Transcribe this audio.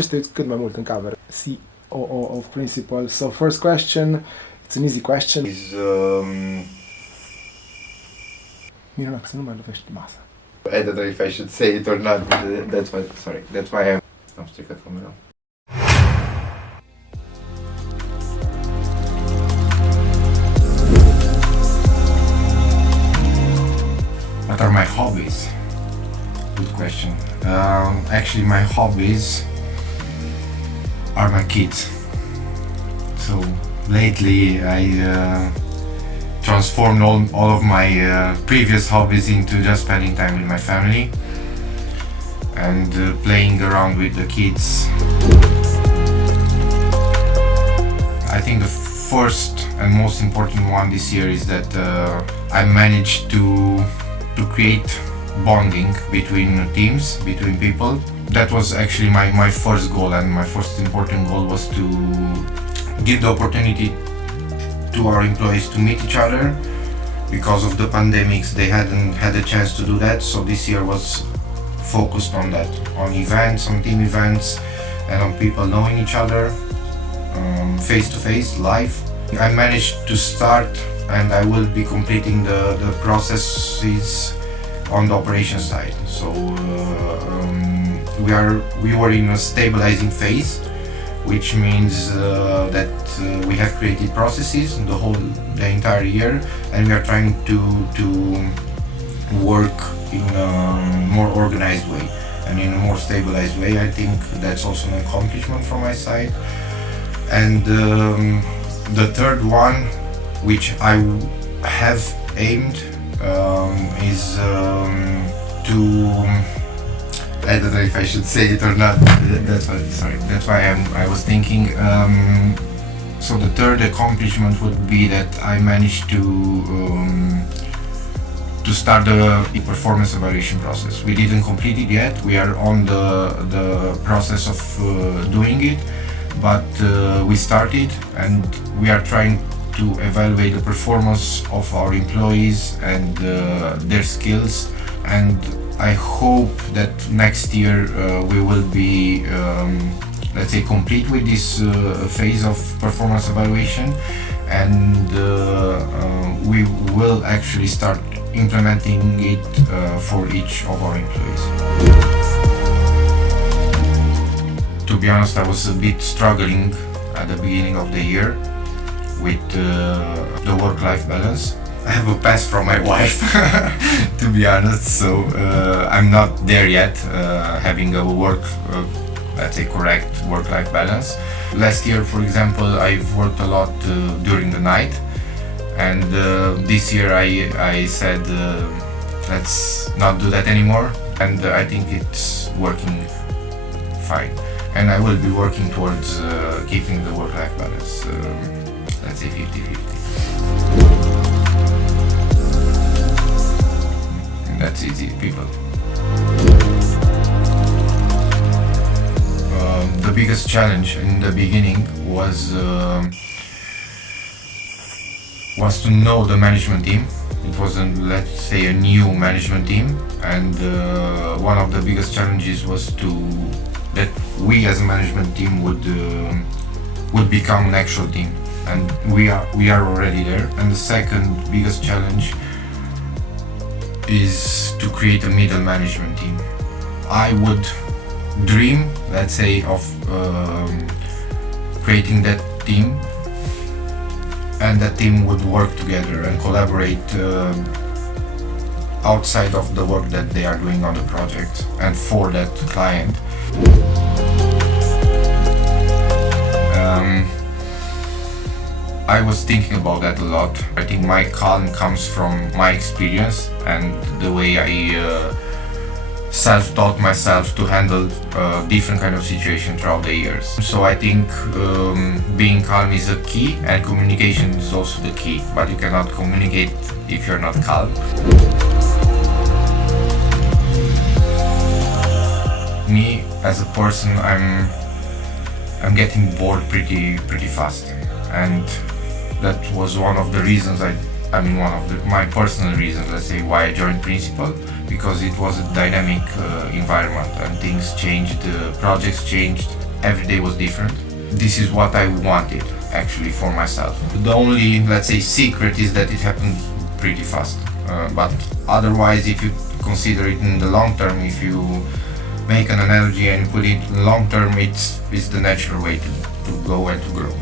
știți cât mai mult în cameră. COO of Principal. So first question, it's an easy question. Minunat, să nu mai lovești masa. I don't know if I should say it or not. That's why I'm... Am stricat camera. What are my hobbies? Good question. Actually, my hobbies are my kids. So lately, I transformed all of my previous hobbies into just spending time with my family and playing around with the kids. I think the first and most important one this year is that I managed to create bonding between teams, between people. That was actually my first goal, and my first important goal was to give the opportunity to our employees to meet each other. Because of the pandemics, they hadn't had a chance to do that, so this year was focused on that, on events, on team events, and on people knowing each other face to face, live. I managed to start, and I will be completing the processes on the operations side. So we were in a stabilizing phase, which means that we have created processes the entire year, and we are trying to work in a more organized way and in a more stabilized way. I think that's also an accomplishment from my side. And the third one, which I have aimed, is to... I don't know if I should say it or not. That's why I was thinking. So the third accomplishment would be that I managed to start the performance evaluation process. We didn't complete it yet. We are on the process of doing it, but we started, and we are trying to evaluate the performance of our employees and their skills. And I hope that next year we will be, let's say, complete with this phase of performance evaluation, and we will actually start implementing it for each of our employees. To be honest, I was a bit struggling at the beginning of the year with the work-life balance. I have a pass from my wife, to be honest, so I'm not there yet, having a let's say, correct work-life balance. Last year, for example, I've worked a lot during the night, and this year I said, let's not do that anymore, and I think it's working fine. And I will be working towards keeping the work-life balance, let's say 50-50. That's easy, people. The biggest challenge in the beginning was to know the management team. It wasn't, let's say, a new management team, and one of the biggest challenges was that we as a management team would become an actual team, and we are already there. And the second biggest challenge is to create a middle management team. I would dream, let's say, of creating that team, and that team would work together and collaborate outside of the work that they are doing on the project and for that client. I was thinking about that a lot. I think my calm comes from my experience and the way I self-taught myself to handle different kind of situations throughout the years. So I think being calm is a key, and communication is also the key, but you cannot communicate if you're not calm. Me as a person, I'm getting bored pretty fast, and that was one of the reasons my personal reasons, let's say, why I joined Principal, because it was a dynamic environment and things changed, projects changed, every day was different. This is what I wanted actually for myself. The only, let's say, secret is that it happened pretty fast. But otherwise, if you consider it in the long term, if you make an analogy and put it in long term, it's the natural way to go and to grow.